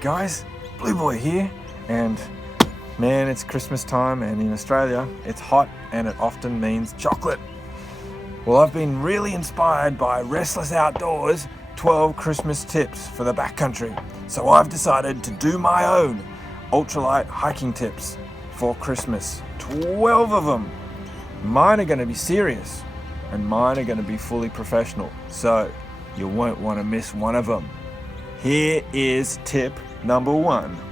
G'day guys, Blue Boy here, and man, it's Christmas time, and in Australia it's hot and it often means chocolate. Well, I've been really inspired by Restless Outdoors 12 Christmas tips for the backcountry, so I've decided to do my own ultralight hiking tips for Christmas. 12 of them. Mine are going to be serious and mine are going to be fully professional, so you won't want to miss one of them. Here is tip number 1.